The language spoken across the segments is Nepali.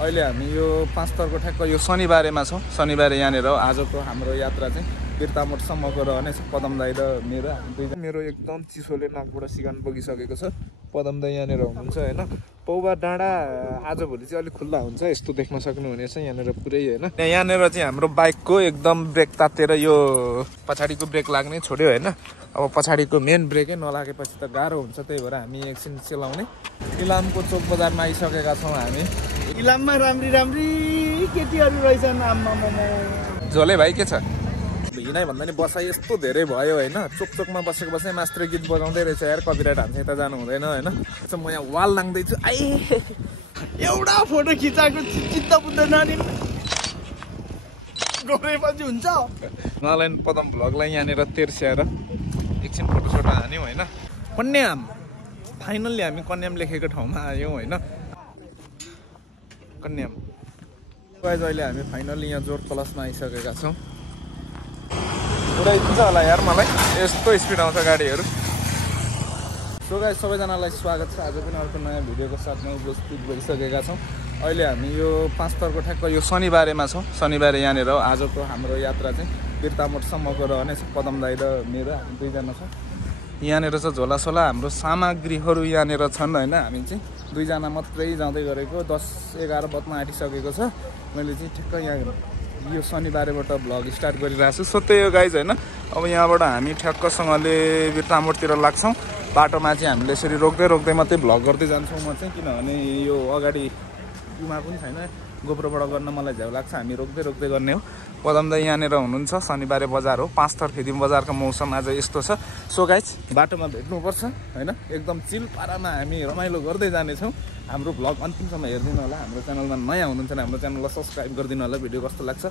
अहिले हामी यो 5 थरको ठ्याक्क यो शनिबारेमा छौँ। शनिबारे यहाँनिर आजको हाम्रो यात्रा चाहिँ बिर्तामोडसम्मको रहनेछ। पदम दाइ र मेरो एकदम चिसोले नाकबाट सिगान बगिसकेको छ। पदम दाइ यहाँनिर हुनुहुन्छ होइन। पौवा डाँडा आजभोलि चाहिँ अलिक खुल्ला हुन्छ, यस्तो देख्न सक्नुहुनेछ यहाँनिर पुरै होइन। यहाँनिर चाहिँ हाम्रो बाइकको एकदम ब्रेक तातेर यो पछाडिको ब्रेक लाग्ने छोड्यो होइन। अब पछाडिको मेन ब्रेकै नलागेपछि त गाह्रो हुन्छ, त्यही भएर हामी एकछिन चलाउने। इलामको चोक बजारमा आइसकेका छौँ हामी। इलाममा राम्री राम्री केटीहरू रहेछन्। झोले भाइ के छ? हिँडाइ भन्दा नि बसाइ यस्तो धेरै भयो होइन। चोकमा बसेको बसाइ मास्टर गीत बजाउँदै रहेछ यार, कपिराइट हान्छ यता जानु हुँदैन होइन। म यहाँ वाल लाङ्दैछु। एउटा फोटो खिचाएको चित्त बुझ्दैन नि, रोएपछि हुन्छ। नलाइन पदम भ्लगलाई यहाँनिर तेर्स्याएर एकछिन फोटोसोटो हान्यौँ होइन। कन्याम फाइनल्ली हामी कन्याम लेखेको ठाउँमा आयौँ होइन। कन्याम गाइज अहिले हामी फाइनल्ली यहाँ जोर प्लसमा आइसकेका छौँ। उडाइदिन्छ होला यार मलाई, यस्तो स्पिड आउँछ गाडीहरू। सो गाइज सबैजनालाई स्वागत छ। आज पनि अर्को नयाँ भिडियोको साथमा उपस्थित भइसकेका छौँ। अहिले हामी यो 5 थरको ठ्याक्क यो शनिबारेमा छौँ। शनिबारे यहाँनिर आजको हाम्रो यात्रा चाहिँ बिर्तामोडसम्मको रहनेछ। पदम दाइ र मेरो हामी दुईजना छौँ। यहाँनिर चाहिँ झोलासोला हाम्रो सामग्रीहरू यहाँनिर छन् होइन। हामी चाहिँ दुईजना मात्रै जाँदै गरेको 10-11 बज्न आँटिसकेको छ। मैले चाहिँ ठ्याक्क यहाँ यो शनिबारेबाट भ्लग स्टार्ट गरिरहेको छु। सो त्यही हो गाइज होइन। अब यहाँबाट हामी ठ्याक्कसँगले बिर्तामोडतिर लाग्छौँ। बाटोमा चाहिँ हामीले यसरी रोक्दै रोक्दै मात्रै भ्लग गर्दै जान्छौँ म चाहिँ, किनभने यो अगाडि युमा पनि छैन, गोप्रोबाट गर्न मलाई झ्याउ लाग्छ। हामी रोक्दै रोक्दै गर्ने हो। पदम दाइ यहाँनिर हुनुहुन्छ। शनिबारे बजार हो, 5 थर फिदिम बजारको मौसम आज यस्तो छ। सो गाइज बाटोमा भेट्नुपर्छ होइन। एकदम चिल पारामा हामी रमाइलो गर्दै जानेछौँ। हाम्रो भ्लग अन्तिमसम्म हेरिदिनु होला। हाम्रो च्यानलमा नयाँ हुनुहुन्छ भने हाम्रो च्यानललाई सब्सक्राइब गरिदिनु होला। भिडियो कस्तो लाग्छ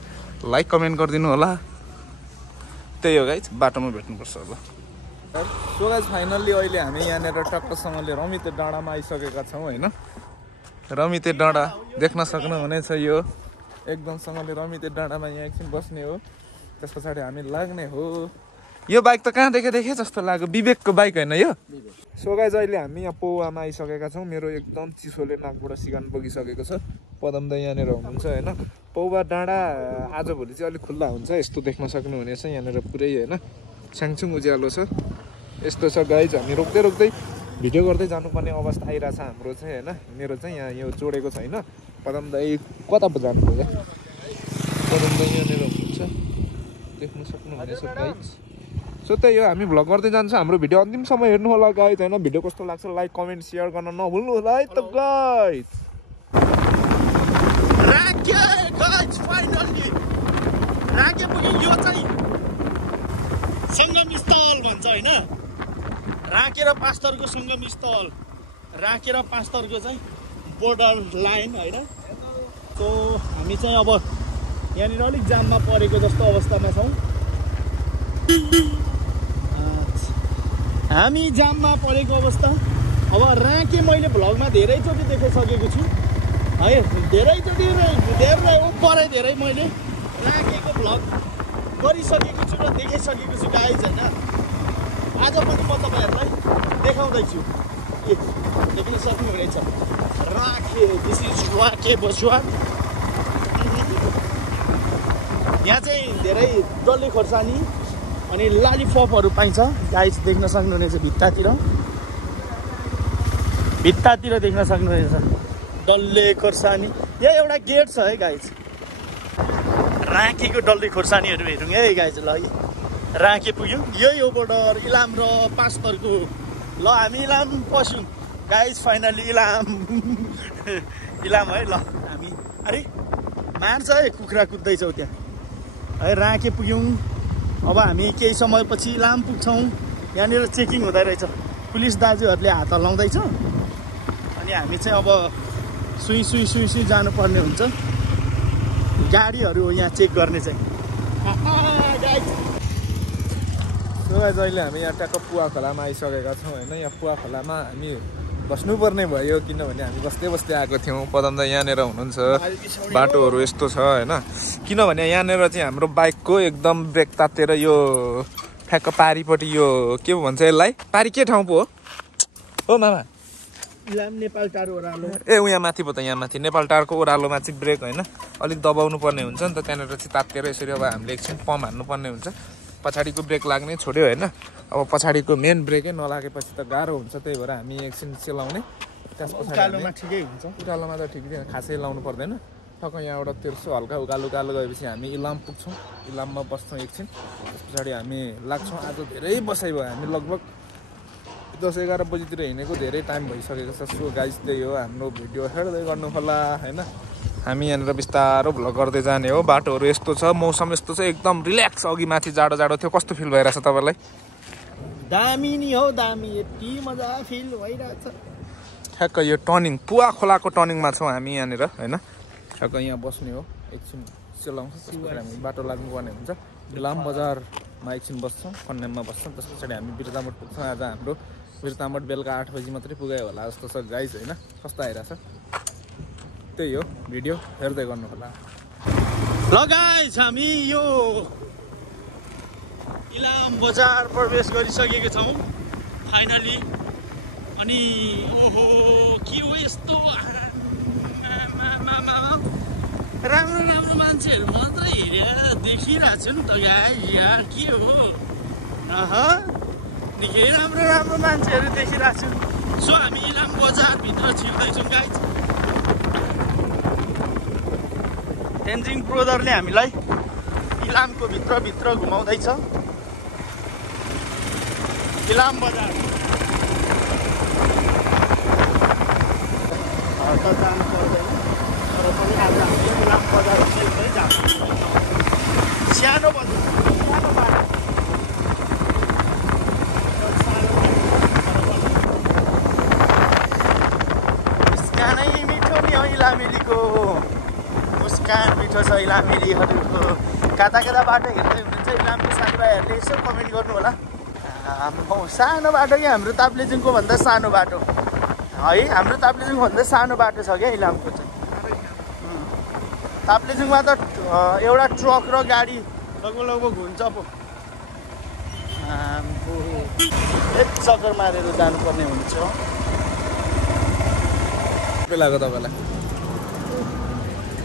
लाइक कमेन्ट गरिदिनु होला। त्यही हो गाइज, बाटोमा भेट्नुपर्छ अब। सो गाइज फाइनल्ली अहिले हामी यहाँनिर टक्कसँगले रमिते डाँडामा आइसकेका छौँ होइन। रमिते डाँडा देख्न सक्नुहुनेछ। यो एकदमसँगले रमिते डाँडामा यहाँ एकछिन बस्ने हो, त्यस पछाडि हामी लाग्ने हो। यो बाइक त कहाँदेखि देखेँ जस्तो लाग्यो, विवेकको बाइक होइन यो। सो गाइज अहिले हामी यहाँ पौवामा आइसकेका छौँ। मेरो एकदम चिसोले नाकबाट सिगान बगिसकेको छ। पदम दाइ यहाँनिर हुनुहुन्छ होइन। पौवा डाँडा आजभोलि चाहिँ अलिक खुल्ला हुन्छ, यस्तो देख्न सक्नुहुनेछ यहाँनिर पुरै होइन। छ्याङछुङ उज्यालो छ, यस्तो छ गाइज। हामी रोक्दै रोक्दै भिडियो गर्दै जानुपर्ने अवस्था आइरहेछ हाम्रो चाहिँ होइन। मेरो चाहिँ यहाँ यो जोडेको छैन। पदम दाइ कता पो जानुभयो? पदम दाइ यहाँनिर हुनुहुन्छ, देख्न सक्नुहुनेछ गाइज। सो त्यही हो, हामी भ्लग गर्दै जान्छ। हाम्रो भिडियो अन्तिमसम्म हेर्नु होला गाइज होइन। भिडियो कस्तो लाग्छ लाइक कमेन्ट सेयर गर्न नभुल्नु होला है त गाइज। राके पुग्यो। यो चाहिँ सङ्गम स्थल भन्छ होइन। राके र 5 थरको सङ्गम स्थल, राके र 5 थरको चाहिँ बोर्डर लाइन होइन। सो हामी चाहिँ अब यहाँनिर अलिक जाममा परेको जस्तो अवस्थामा छौँ। हामी जाममा परेको अवस्था। अब राके मैले भ्लगमा धेरैचोटि देखाइसकेको छु है, धेरैचोटि धेरै मैले राकेको भ्लग गरिसकेको छु र देखाइसकेको छु गाइज होइन। आज पनि म तपाईँहरूलाई देखाउँदैछु। देख्न सक्नुहुनेछ राके, दिस इज राके बजार। यहाँ चाहिँ धेरै डल्ले खोर्सानी अनि लालिपपहरू पाइन्छ गाइज, देख्न सक्नुहुनेछ। भित्तातिर देख्न सक्नुहुनेछ डल्ले खोर्सानी। यहाँ एउटा गेट छ है गाइज, राकेको डल्ले खोर्सानीहरू हेरौँ है गाइज। ल राके पुग्यौँ, यही हो बोर्डर इलाम र 5 थरको। ल हामी इलाम पस्यौँ गाइज फाइनली। इलाम है। ल हामी अरे मार्छ है, कुखुरा कुद्दैछौँ त्यहाँ है। राके पुग्यौँ। अब हामी केही समयपछि इलाम पुग्छौँ। यहाँनिर चेकिङ हुँदै रहेछ, पुलिस दाजुहरूले हात हल्लाउँदैछ अनि हामी चाहिँ अब सुई जानुपर्ने हुन्छ। गाडीहरू हो यहाँ चेक गर्ने चाहिँ। अहिले हामी यहाँ ट्याक्क पुवा खोलामा आइसकेका छौँ होइन। यहाँ पुवा खोलामा हामी बस्नुपर्ने भयो, किनभने हामी बस्दै आएको थियौँ। पदम दाइ यहाँनिर हुनुहुन्छ। बाटोहरू यस्तो छ होइन, किनभने यहाँनिर चाहिँ हाम्रो बाइकको एकदम ब्रेक तातेर यो ठ्याक्क पारिपट्टि यो के भन्छ यसलाई, पारि के ठाउँ पो हो मामा? इलाम नेपाल टार ओह्रालो ए यहाँ माथि पो त यहाँ माथि नेपाल टारको ओह्रालोमा चाहिँ ब्रेक होइन अलिक दबाउनु पर्ने हुन्छ नि त त्यहाँनिर चाहिँ तातेर यसरी अब हामीले एकछिन पम्प हान्नु पर्ने हुन्छ पछाडिको ब्रेक लाग्ने छोड्यो होइन अब पछाडिको मेन ब्रेकै नलागेपछि त गाह्रो हुन्छ त्यही भएर हामी एकछिन चलाउने त्यस पछाडि उकालोमा ठिकै हुन्छ उकालोमा त ठिकै खासै लाउनु पर्दैन ठक्क यहाँबाट तेर्सो हल्का उकालो उकालो गएपछि हामी इलाम पुग्छौँ इलाममा बस्छौँ एकछिन त्यस पछाडि हामी लाग्छौँ आज धेरै बसाइ भयो हामी लगभग 10-11 बजीतिर हिँडेको धेरै टाइम भइसकेको छ सो गाइस त्यही हो हाम्रो भिडियो हेर्दै गर्नु होला होइन हामी यहाँनिर बिस्तारो भ्लग गर्दै जाने हो बाटोहरू यस्तो छ मौसम यस्तो छ एकदम रिल्याक्स अघि माथि जाडो जाडो थियो कस्तो फिल भइरहेछ तपाईँलाई दामी नि हो दामी यति मजा फिल भइरहेछ ठ्याक्क यो टर्निङ पुवा खोलाको टर्निङमा छौँ हामी यहाँनिर होइन ठ्याक्क यहाँ बस्ने हो एकछिन चलाउँछ त्यसपछि हामी बाटो लाग्नुपर्ने हुन्छ इलाम बजारमा एकछिन बस्छौँ कन्याममा बस्छौँ त्यस पछाडि हामी बिरतामोड पुग्छौँ आज हाम्रो बिरतामोड बेलुका 8 बजी मात्रै पुगायो होला जस्तो छ गाइस होइन कस्तो आइरहेछ त्यही हो भिडियो हेर्दै गर्नु होला ल गाइस हामी यो इलाम बजार प्रवेश गरिसकेका छौँ फाइनली अनि ओहो के हो यस्तो राम्रो राम्रो मान्छेहरू मात्रै देखिरहेको छु नि त गाइस यार के हो निकै राम्रो राम्रो मान्छेहरू देखिरहेको छु सो हामी इलाम बजारभित्र छिर्दैछौँ गाइस तेन्जिङ ब्रोदरले हामीलाई इलामको भित्र घुमाउँदैछ इलाम बजार त जानु पर्दैन तर पनि आज हामी इलाम बजार चाहिँ जान्छ सानो बजार सानो बाटो मुस्कानै मिठो नि हो इलामेलीको मुस्कान मिठो छ इलामेलीहरूको कता कता बाटो हेर्दै हुनुहुन्छ इलामको साथीभाइहरूले यसो कमेन्ट गर्नु होला सानो बाटो कि हाम्रो ताप्लेजुङको भन्दा सानो बाटो है हाम्रो ताप्लेजुङको भन्दा सानो बाटो छ क्या इलामको चाहिँ ताप्लेजुङमा त एउटा ट्रक र गाडी लगभग हुन्छ पो एक चक्कर मारेर जानुपर्ने हुन्छ के लाग्यो तपाईँलाई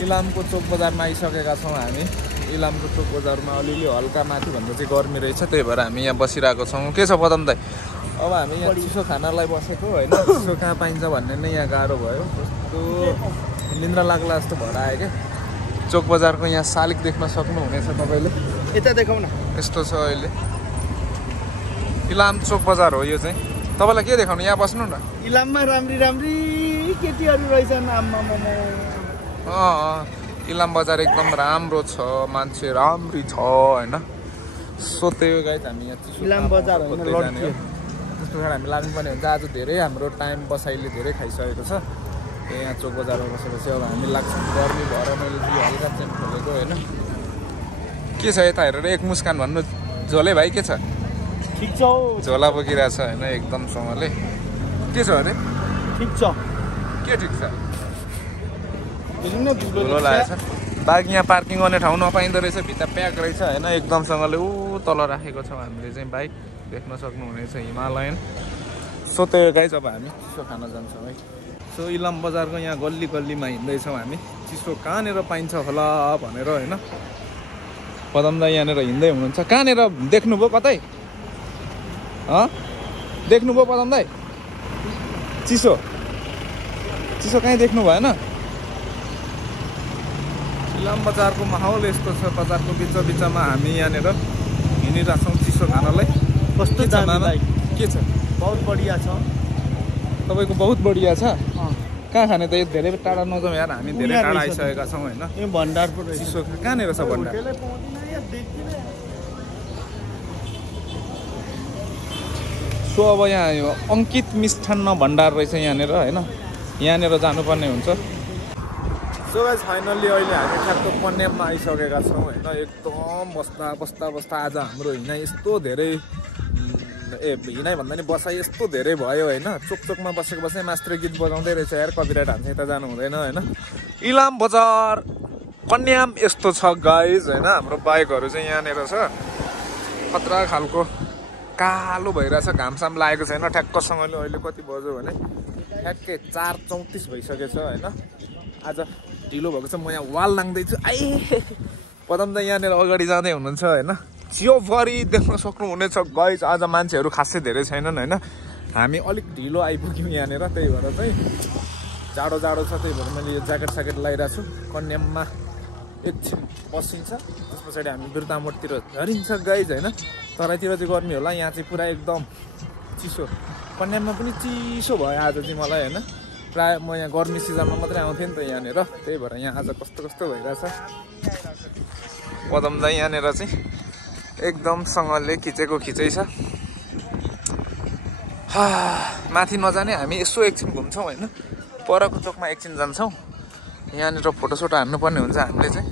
इलामको चोक बजारमा आइसकेका छौँ हामी इलामको चोक बजारमा अलिअलि हल्का माथि भन्दा चाहिँ गर्मी रहेछ त्यही भएर हामी यहाँ बसिरहेको छौँ के छ पदम दाइ अब हामी यहाँ चिसो खानालाई बसेको होइन चिसो कहाँ पाइन्छ भन्ने नै यहाँ गाह्रो भयो कस्तो निन्द्रा लाग्ला जस्तो भएर आयो क्या चोक बजारको यहाँ शालिक देख्न सक्नुहुनेछ तपाईँले यता देखाउ न यस्तो छ अहिले इलाम चोक बजार हो यो चाहिँ तपाईँलाई के देखाउनु यहाँ बस्नु न इलाममा राम्री केटीहरू रहेछन् इलाम बजार एकदम राम्रो छ मान्छे राम्री छ होइन सो त्यही गाइस हामी यहाँ इलाम बजार होइन त्यस्तो कारण हामी लाग्नुपर्ने हुन्छ आज धेरै हाम्रो टाइम बसाइले धेरै खाइसकेको छ यहाँ चोक बजारमा बसेपछि अब हामी लाग्छौँ गर्मी भएर मैले चाहिँ हल्का चाहिँ खोलेको होइन के छ यता हेरेर एक मुस्कान भन्नु झोले भाइ के छ ठिक छ झोला बोकिरहेछ होइन एकदमसँगले के छ अरे ठिक छ के ठिक छ धुलो लागेछ बाइक यहाँ पार्किङ गर्ने ठाउँ नपाइँदो रहेछ भित्र प्याक रहेछ होइन एकदमसँगले ऊ तल राखेको छौँ हामीले चाहिँ बाइक देख्न सक्नुहुनेछ हिमालयन सो त्यही गाइस अब हामी चिसो खान जान्छौँ है सो इलाम बजारको यहाँ गल्ली गल्लीमा हिँड्दैछौँ हामी चिसो कहाँनिर पाइन्छ होला भनेर होइन पदम दाइ यहाँनिर हिँड्दै हुनुहुन्छ कहाँनिर देख्नुभयो कतै देख्नुभयो पदम दाइ चिसो कहीँ देख्नु भएन इलाम बजारको माहौल यस्तो छ बजारको बिचमा हामी यहाँनिर हिँडिरहेछौँ चिसो खानलाई कस्तो दामी के छ बहुत बढिया छ तपाईँको बहुत बढिया छ कहाँ खाने त यो धेरै टाढा नजाउँ यार हामी धेरै टाढा आइसकेका छौँ होइन यो भण्डार पो रहेछ चिसो कहाँनिर छ भण्डार सो अब यहाँ यो अङ्कित मिष्ठान्न भण्डार रहेछ यहाँनिर होइन यहाँनिर जानुपर्ने हुन्छ सो गाइस फाइनल्ली अहिले हामी ठ्याक्क कन्याममा आइसकेका छौँ होइन एकदम बस्दा आज हाम्रो हिँडाइ यस्तो धेरै हिँडाइ भन्दा नि बसाइ यस्तो धेरै भयो होइन चोकमा बसेको मास्टर गीत बजाउँदै रहेछ यार कपिराइट हान्छ यता जानु हुँदैन होइन इलाम बजार कन्याम यस्तो छ गाइज होइन हाम्रो बाइकहरू चाहिँ यहाँनिर छ खतरा खालको कालो भइरहेछ घामसाम लागेको छैन ठ्याक्कसँगले अहिले कति बज्यो भने ठ्याक्कै 4:34 भइसकेछ होइन। आज ढिलो भएको छ। म यहाँ वाल नाङ्दैछु। पदम त यहाँनिर अगाडि जाँदै हुनुहुन्छ होइन। चियोभरि देख्न सक्नुहुनेछ गाइज। आज मान्छेहरू खासै धेरै छैनन् होइन। हामी अलिक ढिलो आइपुग्यौँ यहाँनिर, त्यही भएर चाहिँ जाडो छ। त्यही भएर मैले यो ज्याकेट स्याकेट लगाइरहेको छु। कन्याममा एकछिन बसिन्छ, त्यस पछाडि हामी बिर्तामोडतिर झरिन्छ गाइज होइन। तराईतिर चाहिँ गर्मी होला, यहाँ चाहिँ पुरा एकदम चिसो। कन्याममा पनि चिसो भयो आज चाहिँ मलाई होइन। प्रायः म यहाँ गर्मी सिजनमा मात्रै आउँथेँ नि त यहाँनिर, त्यही भएर यहाँ आज कस्तो भइरहेछ। पदम दाइ यहाँनिर चाहिँ एकदमसँगले खिचेको खिचै छ। माथि नजाने, हामी यसो एकछिन घुम्छौँ होइन। परको चोकमा एकछिन जान्छौँ, यहाँनिर फोटोसोटो हान्नुपर्ने हुन्छ हामीले चाहिँ।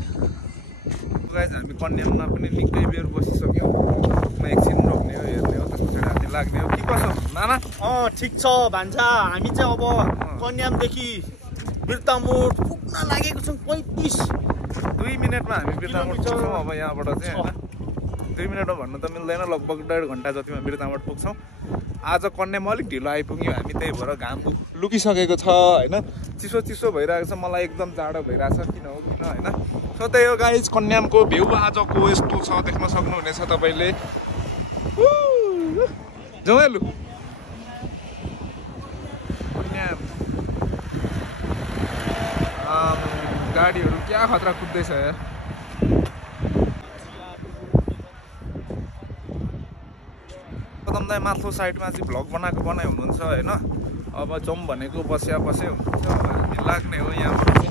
गाइज हामी कन्याममा पनि निकै बेर बसिसक्यौँ। म एकछिन रोक्ने हो, हेर्ने हो, त्यस पछाडि हामी लाग्ने हो। के कसो मामा? ठिक छ भान्जा। हामी चाहिँ अब कन्यामदेखि बिर्तामोड पुग्न लागेको छौँ। 2 मिनटमा हामी बिर्तामोड पुग्छौँ अब यहाँबाट चाहिँ होइन। 2 मिनटमा भन्नु त मिल्दैन, लगभग 1.5 घन्टा जतिमा बिर्तामोड पुग्छौँ। आज कन्यामा अलिक ढिलो आइपुग्यौँ हामी, त्यही भएर घाम लुकिसकेको छ होइन। चिसो भइरहेको छ, मलाई एकदम जाडो भइरहेछ किन हो किन होइन। सो त्यही हो गाइज, कन्यामको भ्यू आजको यस्तो छ, देख्न सक्नुहुनेछ तपाईँले। जाउँ है लु कन्याम। गाडीहरू क्या खतरा कुद्दैछ यार। पदम दाइ माथिल्लो साइडमा चाहिँ भ्लग बनाइ हुनुहुन्छ होइन। अब जाउँ भनेको बसे हुनुहुन्छ। हामी लाग्ने हो यहाँबाट चाहिँ।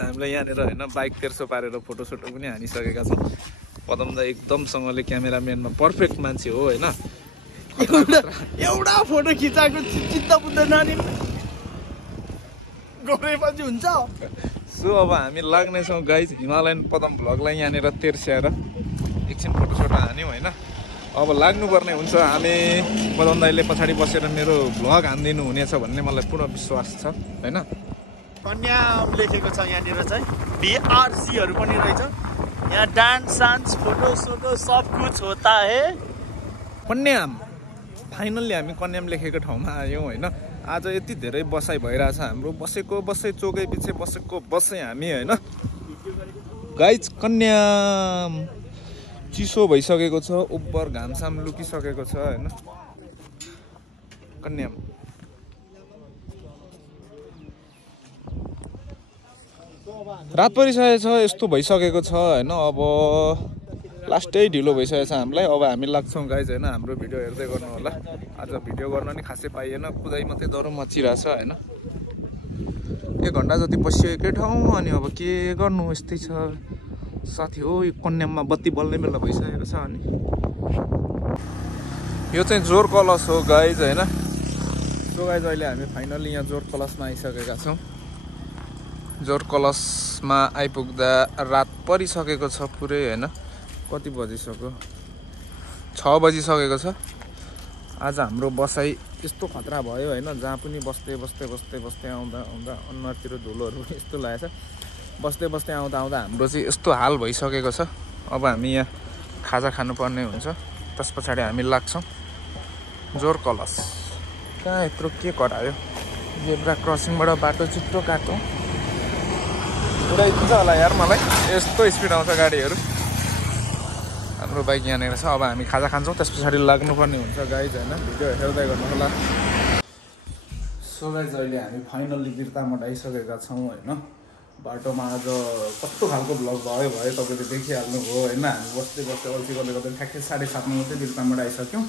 हामीलाई यहाँनिर होइन बाइक तेर्सो पारेर फोटोसोटो पनि हानिसकेका छौँ। पदम दाइ एकदमसँगले क्यामेराम्यानमा पर्फेक्ट मान्छे हो होइन। एउटा फोटो खिचाएको चित्त बुझ्दैन नि, गरेपछि हुन्छ। सो अब हामी लाग्नेछौँ गाइज हिमालयन पदम भ्लगलाई यहाँनिर तेर्स्याएर एकछिन फोटोसोटो हान्यौँ होइन। अब लाग्नुपर्ने हुन्छ हामी। पदम दाइले पछाडि बसेर मेरो भ्लग हानिदिनु हुनेछ भन्ने मलाई पूर्ण विश्वास छ होइन। कन्याम लेखेको छ यहाँनिर चाहिँ, BRCहरू पनि रहेछ। यहाँ डान्स सान्स फोटो सोटो सब कुछ होता है। कन्याम फाइनल्ली हामी कन्याम लेखेको ठाउँमा आयौँ होइन। आज यति धेरै बसाइ भइरहेछ हाम्रो, बसै चोकै पछि बसै हामी होइन। गाइज कन्याम चिसो भइसकेको छ, उब्बर घामसाम लुकिसकेको छ होइन। कन्याम रात परिसकेको छ, यस्तो भइसकेको छ होइन। अब लास्टै ढिलो भइसकेको छ हामीलाई। अब हामी लाग्छौँ गाइज होइन। हाम्रो भिडियो हेर्दै गर्नु होला। आज भिडियो गर्न नि खासै पाइएन, कुदाइ मात्रै डह्रो मचिरहेछ होइन। 1 घन्टा जति बसियो एकै ठाउँ, अनि अब के गर्नु यस्तै छ साथी हो। यो कन्याममा बत्ती बल्ने बेला भइसकेको छ। अनि यो चाहिँ जोर कलश हो गाइज होइन। सो गाइज अहिले हामी फाइनली यहाँ जोर कलशमा आइसकेका छौँ। जोर कलशमा आइपुग्दा रात परिसकेको छ पुरै होइन। कति बजिसक्यो? 6 बजिसकेको छ। आज हाम्रो बसाइ यस्तो खतरा भयो होइन। जहाँ पनि बस्दै आउँदा अनुहारतिर धुलोहरू यस्तो लागेको छ। बस्दै आउँदा हाम्रो चाहिँ यस्तो हाल भइसकेको छ। अब हामी यहाँ खाजा खानुपर्ने हुन्छ, त्यस पछाडि हामी लाग्छौँ जोर कलश। कहाँ यत्रो के करायो? जेब्रा क्रसिङबाट बाटो छिट्टो काटो उडाइदिन्छ होला यार। मलाई यस्तो स्पिड आउँछ गाडीहरू। हाम्रो बाइक यहाँनिर छ। अब हामी खाजा खान्छौँ, त्यस पछाडि लाग्नुपर्ने हुन्छ गाइज होइन। भिडियो हेर्दै गर्नु होला। सो गाइज अहिले हामी फाइनल्ली बिर्तामोड आइसकेका छौँ होइन। बाटोमा आज कस्तो खालको भ्लग भयो तपाईँले देखिहाल्नु हो होइन। हामी बस्दै अल्छी गर्दै ठ्याक्कै 7:30 मा चाहिँ बिर्तामोड आइसक्यौँ।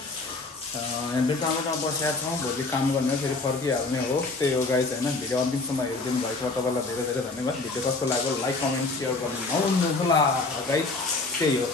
यहाँ बिर्तामोडमा बसेका छौँ। भोलि काम गर्ने हो, फेरि फर्किहाल्ने हो। त्यही हो गाइज होइन। भिडियो अन्तिमसम्म हेरिदिनु भएको छ तपाईँलाई धेरै धन्यवाद। भिडियो कस्तो लाग्यो लाइक कमेन्ट सेयर गर्नु नभुल्नु होला गाइज। त्यही हो।